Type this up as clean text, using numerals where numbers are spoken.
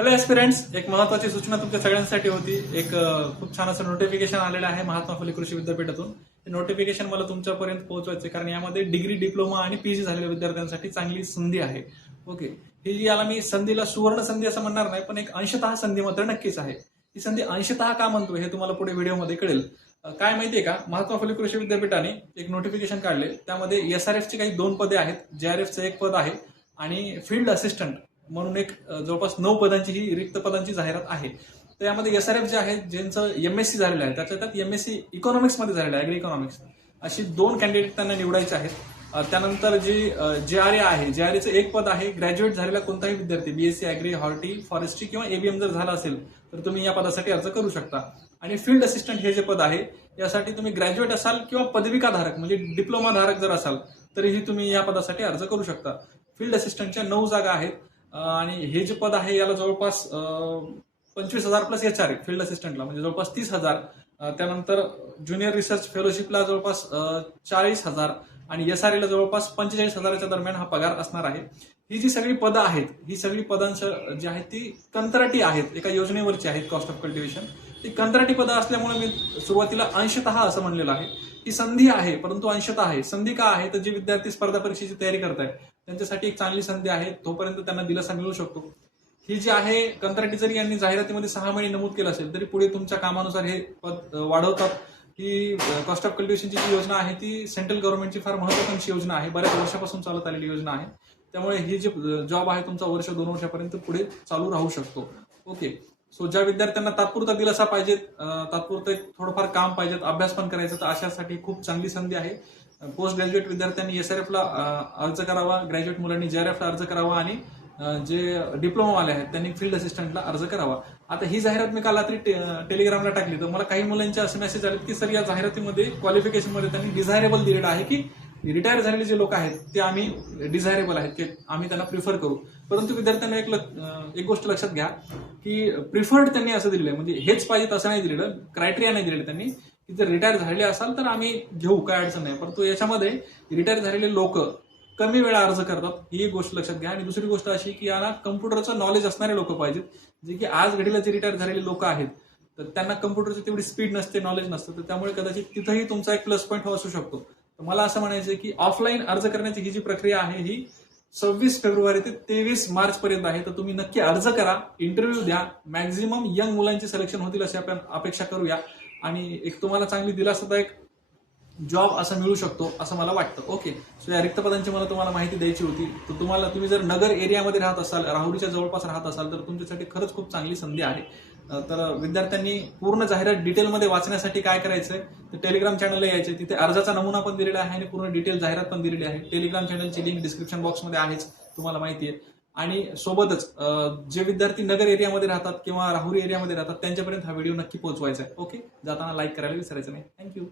Hello एस्पिरंट्स, एक महत्वाची सूचना तुमच्या सगळ्यांसाठी होती। एक खूप छान असं नोटिफिकेशन आलेलं आहे महात्मा फुले कृषी विद्यापीठातून। हे नोटिफिकेशन मला तुमच्यापर्यंत पोहोचवायचे कारण यामध्ये डिग्री, डिप्लोमा आणि पीजी झालेल्या विद्यार्थ्यांसाठी चांगली संधी आहे। ओके, ही जी याला मी संधीला सुवर्ण संधी असं म्हणणार नाही, पण एक अंशतः संधी मात्र नक्कीच आहे। ही संधी अंशतः का म्हणतो हे तुम्हाला पुढे व्हिडिओमध्ये कळेल। काय माहितीये का, महात्मा फुले कृषी विद्यापीठाने एक नोटिफिकेशन काढले, त्यामध्ये एसआरएफ ची काही 2 पदे आहेत, जेआरएफचं 1 पद आहे आणि फील्ड असिस्टंट म्हणून एक जवळपास 9 पदांची ही रिक्त पदांची जाहिरात आहे। तर यामध्ये एसआरएफ जे आहे, ज्यांचं एमएससी झालेलं आहे, त्यात एमएससी इकॉनॉमिक्स मध्ये झालेलं आहे, ऍग्री इकॉनॉमिक्स, अशी 2 कॅन्डिडेट त्यांना निवडायचे आहेत। त्यानंतर जी जेआरए आहे, जेआरएचं 1 पद आहे। ग्रॅज्युएट झालेला कोणताही विद्यार्थी बीएससी ऍग्री, हॉर्टी, फॉरेस्ट्री किंवा एबीएम जर झाला असेल तर तुम्ही या पदासाठी अर्ज करू शकता। आणि फील्ड असिस्टंट हे जे पद आहे, यासाठी तुम्ही ग्रॅज्युएट असाल किंवा पदविकाधारक म्हणजे डिप्लोमा धारक जर असाल तरीही तुम्ही या पदासाठी अर्ज करू शकता। फील्ड असिस्टंटच्या 9 जागा आहेत आणि हे जे पद आहे याला जवळपास 25,000 प्लस एचआर आहे फील्ड असिस्टंटला, म्हणजे जवळपास 30,000। त्यानंतर ज्युनियर रिसर्च फेलोशिपला जवळपास 40,000 आणि एसआरएला जवळपास 45,000च्या दरम्यान हा पगार असणार आहे। ही जी सगळी पदं आहेत, ही सगळी पदांचं जी आहेत ती कंत्राटी आहेत, एका योजनेवरची आहेत, कॉस्ट ऑफ कल्टिव्हेशन। ती कंत्राटी पदं असल्यामुळे मी सुरुवातीला अंशतः असं म्हणलेलं आहे। ही संधी आहे परंतु अंशतः आहे। संधी का आहे तर जे विद्यार्थी स्पर्धा परीक्षेची तयारी करतायत त्यांच्यासाठी एक चांगली संधी आहे, तोपर्यंत त्यांना दिलासा मिळू शकतो। ही जी आहे कंत्राटी, जरी यांनी जाहिरातीमध्ये 6 महिने नमूद केलं असेल तरी पुढे तुमच्या कामानुसार हे पद वाढवतात। ही कॉस्ट ऑफ कल्टिव्हेशनची जी योजना आहे ती सेंट्रल गव्हर्नमेंटची फार महत्वाकांक्षी योजना आहे, बऱ्याच वर्षापासून चालत आलेली योजना आहे। त्यामुळे ही जी जॉब आहे तुमचा वर्ष 2 वर्षापर्यंत पुढे चालू राहू शकतो। ओके, सो ज्या विद्यार्थ्यांना तात्पुरता दिलासा पाहिजे, तात्पुरतं थोडंफार काम पाहिजे, अभ्यास पण करायचा, तर अशासाठी खूप चांगली संधी आहे। पोस्ट ग्रॅज्युएट विद्यार्थ्यांनी एसआरएफला अर्ज करावा, ग्रॅज्युएट मुलांनी जेआरएफला अर्ज करावा आणि जे डिप्लोमावाले आहेत त्यांनी फील्ड असिस्टंटला अर्ज करावा। आता ही जाहिरात मी काल रात्री टेलिग्रामला टाकली, तर मला काही मुलांचे असे मेसेज आले की सर, या जाहिरातीमध्ये क्वालिफिकेशनमध्ये त्यांनी डिझायरेबल दिलेलं आहे की रिटायर झालेले जे लोक आहेत ते आम्ही डिझायरेबल आहेत की आम्ही त्यांना प्रिफर करू। परंतु विद्यार्थ्यांना एक गोष्ट लक्षात घ्या की प्रिफर्ड त्यांनी असं दिलेलं आहे, म्हणजे हेच पाहिजे असं नाही दिलेलं, क्रायटेरिया नाही दिलेलं त्यांनी की जर रिटायर झालेले असाल तर आम्ही घेऊ, काय अडचण नाही। परंतु याच्यामध्ये रिटायर झालेले लोक कमी वेळा अर्ज करतात, ही एक गोष्ट लक्षात घ्या। आणि दुसरी गोष्ट अशी की यांना कम्प्युटरचं नॉलेज असणारे लोक पाहिजेत, जे की आज घडीला जे रिटायर झालेले लोक आहेत तर त्यांना कम्प्युटरची तेवढी स्पीड नसते, नॉलेज नसतं, तर त्यामुळे कदाचित तिथंही तुमचा एक प्लस पॉईंट असू शकतो। तर मला असं म्हणायचं की ऑफलाईन अर्ज करण्याची ही जी प्रक्रिया आहे ही 26 फेब्रुवारी ते 23 मार्च पर्यंत आहे। तर तुम्ही नक्की अर्ज करा, इंटरव्ह्यू द्या, मॅक्झिमम यंग मुलांची सिलेक्शन होतील अशी आपण अपेक्षा करूया आणि एक तुम्हाला चांगली दिलासादायक जॉब असं मिळू शकतो असं मला वाटतं। ओके, सो या रिक्त पदांची मला तुम्हाला माहिती द्यायची होती। तर तुम्ही जर नगर एरियामध्ये राहत असाल, राहुरीच्या जवळपास राहत असाल तर तुमच्यासाठी खरंच खूप चांगली संधी आहे। तर विद्यार्थ्यांनी पूर्ण जाहिरात डिटेलमध्ये वाचण्यासाठी काय करायचंय, तर टेलिग्राम चॅनलला यायचे, तिथे अर्जाचा नमुना पण दिलेला आहे आणि पूर्ण डिटेल जाहिरात पण दिलेली आहे। टेलिग्राम चॅनलची लिंक डिस्क्रिप्शन बॉक्समध्ये आहेच, तुम्हाला माहिती आहे। आणि सोबतच जे विद्यार्थी नगर एरियामध्ये राहतात किंवा राहुरी एरियामध्ये राहतात त्यांच्यापर्यंत हा व्हिडिओ नक्की पोहोचवायचा आहे। ओके, जाताना लाईक करायला विसरायचं नाही। थँक्यू।